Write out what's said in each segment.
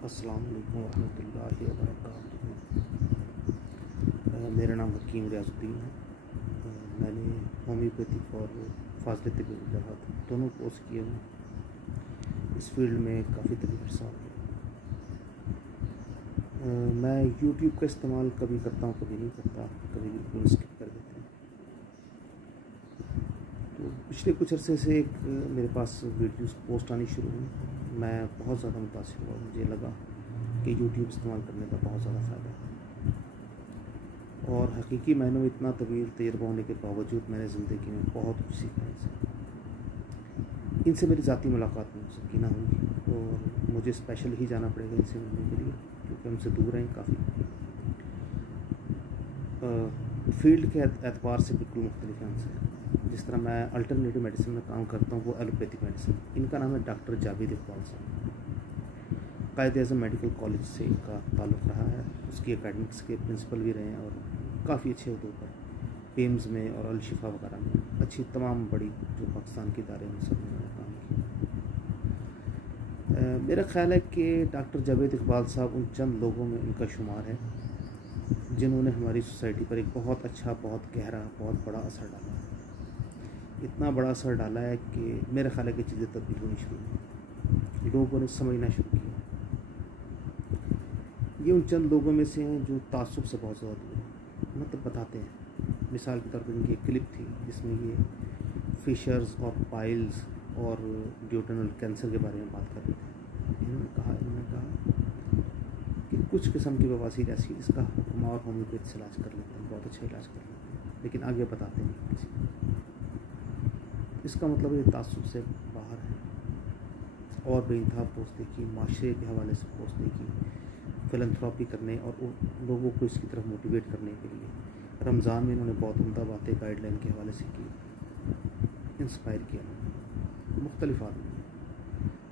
अस्सलाम वालेकुम रहमतुल्लाहि व बरकातुहू। मेरा नाम हकीम रियाजुद्दीन है। मैंने होम्योपैथिक और फाज़िल तिब्बी वजाहत दोनों कोर्स किए हैं। इस फील्ड में काफ़ी तरीक़े से मैं यूट्यूब का इस्तेमाल कभी करता हूँ, कभी नहीं करता, कभी बिल्कुल स्किप कर देता हूँ। तो पिछले कुछ अरसे से एक मेरे पास वीडियोस पोस्ट आनी शुरू हुई। मैं बहुत ज़्यादा मुतासिर हुआ। मुझे लगा कि यूट्यूब इस्तेमाल करने का बहुत ज़्यादा फ़ायदा है, और हकीकी मायनों में इतना तवील तजुर्बा होने के बावजूद मैंने ज़िंदगी में बहुत कुछ सीखा इनसे मेरी ज़ाती मुलाकात नहीं हो सकी, ना हुई, और मुझे स्पेशल ही जाना पड़ेगा इनसे मिलने के लिए, क्योंकि हमसे दूर हैं काफ़ी। फील्ड के एतबार से बिल्कुल मुख्तलिफ हैं हमसे। जिस तरह मैं अल्टरनेटिव मेडिसिन में काम करता हूँ, वो एलोपैथिक मेडिसिन। इनका नाम है डॉक्टर जावेद इकबाल साहब। कायद-ए-आज़म मेडिकल कॉलेज से इनका ताल्लुक़ रहा है। उसकी एकेडमिक्स के प्रिंसिपल भी रहे हैं, और काफ़ी अच्छे उहदों पर पेम्स में और अल-शिफा वगैरह में अच्छी तमाम बड़ी जो पाकिस्तान के इदारे हैं उन सब में काम किया। मेरा ख़्याल है कि डॉक्टर जावेद इकबाल साहब उन चंद लोगों में इनका शुमार है जिन्होंने हमारी सोसाइटी पर एक बहुत अच्छा, बहुत गहरा, बहुत बड़ा असर डाला है। इतना बड़ा असर डाला है कि मेरा ख़्याल है कि चीज़ें तब्दील होनी शुरू हुई, लोगों ने समझना शुरू किया। ये उन चंद लोगों में से हैं जो तासुब से बहुत ज़्यादा दूर हैं, मतलब बताते हैं। मिसाल के तौर पर इनकी एक क्लिप थी जिसमें ये फिशर्स और पाइल्स और ड्यूटेनल कैंसर के बारे में बात कर रहे थे। इन्होंने कहा कि कुछ किस्म की बवासीर ऐसी जिसका हम और होम्योपैथी से इलाज कर लेते हैं, बहुत अच्छा इलाज कर लेते हैं, लेकिन आगे बताते नहीं किसी को। इसका मतलब ये तासुब से बाहर है। और बेइंतहा पोस्ट देखी, माशरे के हवाले से पोस्ट देखी, फिलंथ्रॉपी करने और लोगों को इसकी तरफ मोटिवेट करने के लिए। रमज़ान में इन्होंने बहुत उम्दा बातें गाइडलाइन के हवाले से की, इंस्पायर किया मुख्तलिफ आदमी।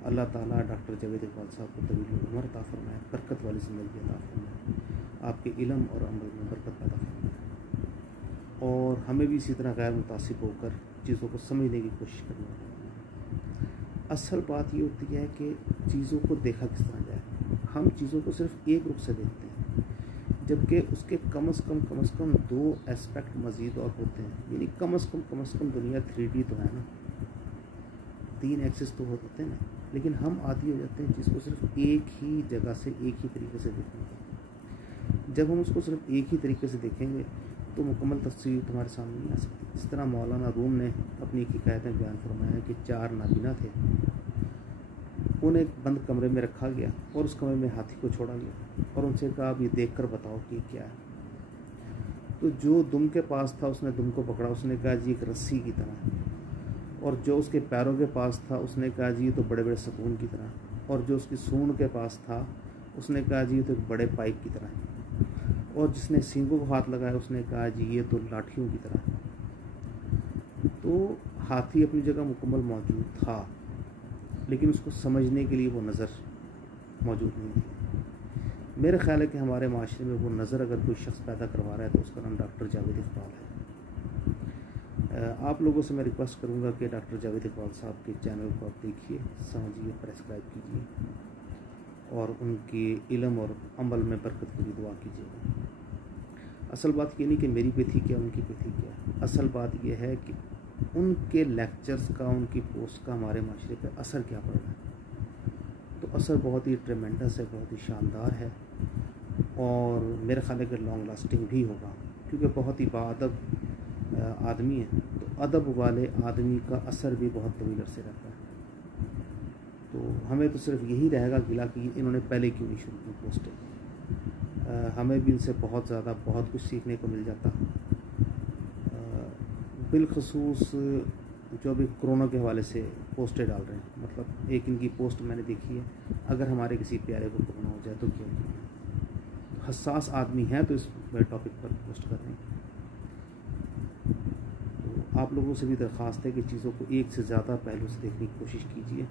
अल्लाह ताला डॉक्टर जावेद इकबाल साहब को तवील उम्र अता फरमाए, बरकत वाली ज़िंदगी अता फरमाए, आपके इल्म और अमल में बरकत पैदा फरमाए, और हमें भी इसी तरह गैर मुतासिब होकर चीज़ों को समझने की कोशिश करनी है। असल बात ये होती है कि चीज़ों को देखा किस तरह जाए। हम चीज़ों को सिर्फ एक रुख से देखते हैं, जबकि उसके कम से कम 2 एस्पेक्ट मज़ीद और होते हैं। यानी कम से कम दुनिया 3D तो है ना, 3 एक्सिस तो होते हैं ना, लेकिन हम आदी हो जाते हैं चीज़ को सिर्फ एक ही जगह से, एक ही तरीके से देखने का। जब हम उसको सिर्फ एक ही तरीके से देखेंगे तो मुकम्मल तस्वीर तुम्हारे सामने नहीं आ सकती। जिस तरह मौलाना रूम ने अपनी हिकायत में बयान फरमाया कि 4 नाबीना थे, उन्हें एक बंद कमरे में रखा गया और उस कमरे में हाथी को छोड़ा गया और उनसे कहा, अब ये देख कर बताओ कि क्या है। तो जो दुम के पास था उसने दुम को पकड़ा, उसने कहा जी एक रस्सी की तरह है, और जो उसके पैरों के पास था उसने कहा जी ये तो बड़े बड़े सतून की तरह, और जो उसकी सूंड के पास था उसने कहा जी ये तो एक बड़े पाइप की तरह है, और जिसने सींगों को हाथ लगाया उसने कहा जी ये तो लाठियों की तरह है। तो हाथी अपनी जगह मुकम्मल मौजूद था, लेकिन उसको समझने के लिए वो नज़र मौजूद नहीं थी। मेरा ख़्याल है कि हमारे माशरे में वो नज़र अगर कोई शख्स पैदा करवा रहा है तो उसका नाम डॉक्टर जावेद इकबाल है। आप लोगों से मैं रिक्वेस्ट करूँगा कि डॉक्टर जावेद इकबाल साहब के चैनल को आप देखिए, समझिए, सब्सक्राइब कीजिए, और उनके इल्म और अमल में बरकत के लिए दुआ कीजिएगा। असल बात ये नहीं कि मेरी पैथी क्या, उनकी पैथी क्या, असल बात यह है कि उनके लेक्चर्स का, उनकी पोस्ट का हमारे माशरे पर असर क्या पड़ रहा है। तो असर बहुत ही ट्रेमेंडस है, बहुत ही शानदार है, और मेरा ख़्याल है कि लॉन्ग लास्टिंग भी होगा, क्योंकि बहुत ही बाअदब आदमी है। तो अदब वाले आदमी का असर भी बहुत तवील अरसे रहता है। तो हमें तो सिर्फ यही रहेगा गिला कि इन्होंने पहले क्यों नहीं शुरू की पोस्टें। हमें भी इनसे बहुत ज़्यादा बहुत कुछ सीखने को मिल जाता। बिलखसूस जो अभी कोरोना के हवाले से पोस्टें डाल रहे हैं, मतलब एक इनकी पोस्ट मैंने देखी है, अगर हमारे किसी प्यारे को कोरोना हो जाए तो क्या किया। हसास आदमी हैं तो इस टॉपिक पर पोस्ट कर रहे हैं। तो आप लोगों से भी दरख्वास्त है कि चीज़ों को एक से ज़्यादा पहलू से देखने की कोशिश कीजिए,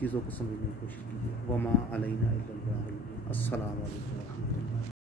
चीज़ों को समझने की कोशिश कीजिए। वमा अलैना इल्लल बलाग। अस्सलामु अलैकुम।